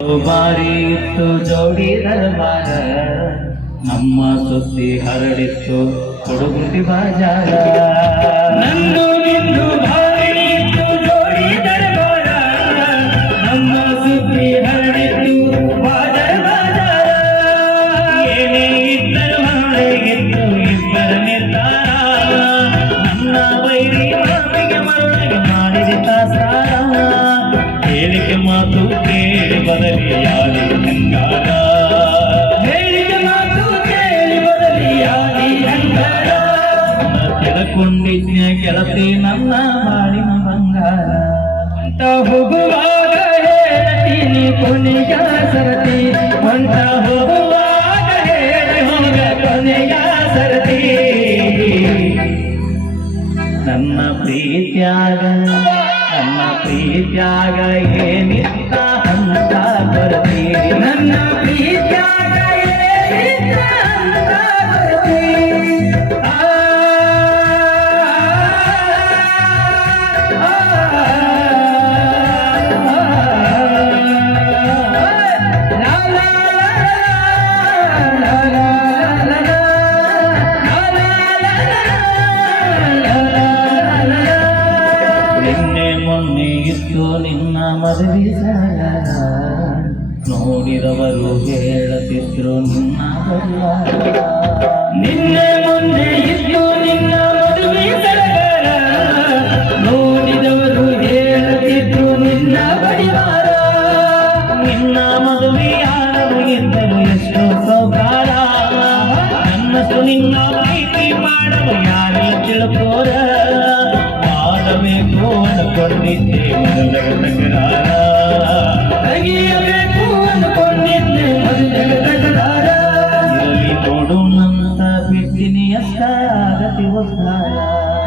ಬಾರಿ ಇತ್ತು ಜೋಡಿ ದರ್ಬಾರ, ನಮ್ಮ ಸುದ್ದಿ ಹರಡಿತ್ತು ಕೊಡಗುಂದಿ ಬಾಜಾರ. ನಂದು ನಿಂದು ಭಾರಿ ಇತ್ತು ಜೋಡಿ ದರ್ಬಾರ, ನಮ್ಮ ಸುದ್ದಿ ಹರಡಿತ್ತು ಬಾಜಾರ ಬಾಜಾರ. ಏನೇ ಇದ್ದರು ಮಳೆಗಿತ್ತು ಇಬ್ಬರ ನಿರ್ಧಾರ, ನನ್ನ ವೈರಿ ಮಾತಿಗೆ ಮರುಳಿಗೆ ಮಾಡಿದ ತಾಸಾರ. ಹೇಳಿಕೆ ಮಾತು ಕೇಳಿ ಬದಲಿಯಾಗಿ ಹಂಗಾರ, ಹೇಳಿಕೆ ಮಾತು ಕೇಳಿ ಬದಲಿಯಾಗಿ ಹಂಗಾರ. ತಿಳ್ಕೊಂಡಿದ್ದ ಕೆಲಸೆ ನನ್ನ ಬಾಳಿನ ಬಂಗಾರ. ಅಂತ ಹೋಗುವಾಗ ಹೇಳ್ತೀನಿ ಕೊನೆಯ ಸರತಿ, ಅಂತ ಹೋಗುವಾಗ ಹೇಳಿ ಹೋಗ ಕೊನೆಯ ಸರತಿ. ನನ್ನ ಪ್ರೀತ್ಯಾಗ ಏನಿತ್ತ ಅಂತ ಬರ್ತೀರಿ, ನನ್ನ ಪ್ರೀತ್ಯಾಗ ಏನಿತ್ತ ಅಂತ ಬರ್ತೀರಿ. ನಿನ್ನ ಮದುವೆ ಸರ ನೋಡಿದವರು ಹೇಳುತ್ತಿದ್ರು ನಿನ್ನ ಬದಲಾರ. ನಿನ್ನೆ ಮೊನ್ನೆ ಇತ್ತು ನಿನ್ನ ಮದುವೆ ಸರಗಾರ, ನೋಡಿದವರು ಹೇಳುತ್ತಿದ್ರು ನಿನ್ನ ಬಡಿವಾರ. ನಿನ್ನ ಮದುವೆ ಯಾರಿದ್ದರು ಎಷ್ಟು ಸೌಕಾರ, ನನ್ನಷ್ಟು ನಿನ್ನ ಪ್ರೀತಿ ಮಾಡುವ ಯಾರು ತಿಳ್ಕೋರ. ಮಾಡಬೇಕು ಅನ್ಕೊಂಡಿದ್ದೆ ಮೊದಲ ತಕರಾರ, ತೆಗಿಯಬೇಕು ಅನ್ಕೊಂಡಿದ್ದೆ ಮೊದಲ ತಕರಾರ. ಇರಲಿ ನೋಡು ನಂತ ಬಿಟ್ಟಿನಿ ಅಷ್ಟಾಗತಿ ಉದ್ಧಾರ.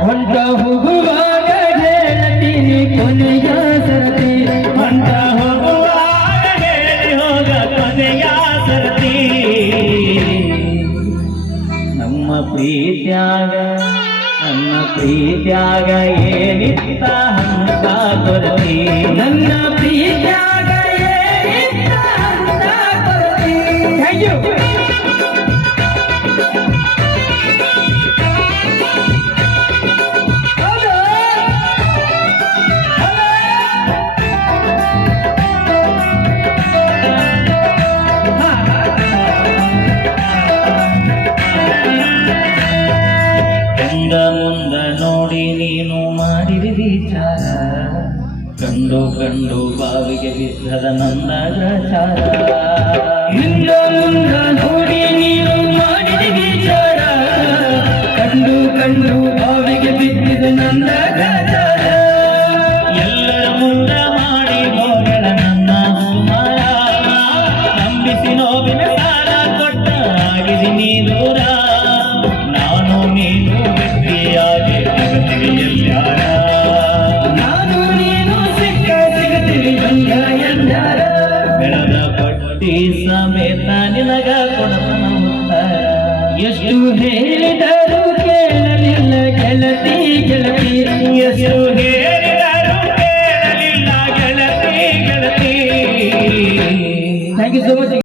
ಹೊಂಟ ಹೋಗುವಾಗ ಹೇಳ್ತೀನಿ ಕೊನೆಯ ಸರತಿ, ಹೊಂಟ ಹೋಗುವಾಗ ಹೇಳಿ ಹೋಗ ಕೊನೆಯ ಸರತಿ. ನಮ್ಮ ಪ್ರೀತ್ಯಾಗ ಏನಿತ್ತ ಅಂತ ಕೊರತಿ, ನನ್ನ ಪ್ರೀತ್ಯಾಗ ಏನಿತ್ತ ಅಂತ ಕೊರತಿ. Thank you. ಮುಂದ ನೋಡಿ ನೀನು ಮಾಡಿದ ವಿಚಾರ, ಕಂಡು ಬಾವಿಗೆ ಬಿದ್ದದ ನನ್ನ ಗ್ರಚಾರ. ಹಿಂದ ಮುಂದ ನೋಡಿ ನೀನು ಮಾಡಿದ ವಿಚಾರ, ಕಂಡು ಬಾವಿಗೆ ಬಿದ್ದಿದ ನನ್ನ ಗ್ರಚಾರ. ಎಲ್ಲರ ಮುಂದ ಮಾಡಿ ಹೋಗಳ ನನ್ನ ಸುಮಾರ, ನಂಬಿಸಿ ನೋವಿನ ಸಾರ ಕೊಟ್ಟ ಆಗಿದ್ದೀನಿ ದೂರ. ನಾನು ನೀನು ಗಟ್ಟಿಯಾಗಿ ಜಗತ್ತಿಗೆ ಎಲ್ಲಾರ, ನಾನು ನೀನು ಸಿಗತೀವಿ ಬಂದ ಎಲ್ಲಾರ. ಬೆಳೆದ ಬಡ್ಡಿ ಸಮೇತ ನಿನಗ ಕೊಡತನ ಉತ್ತರ, ಎಷ್ಟು ಹೇಳಿದರೂ ಕೇಳಲಿಲ್ಲ ಗೆಳತಿ ಗೆಳತಿ. ಎಷ್ಟು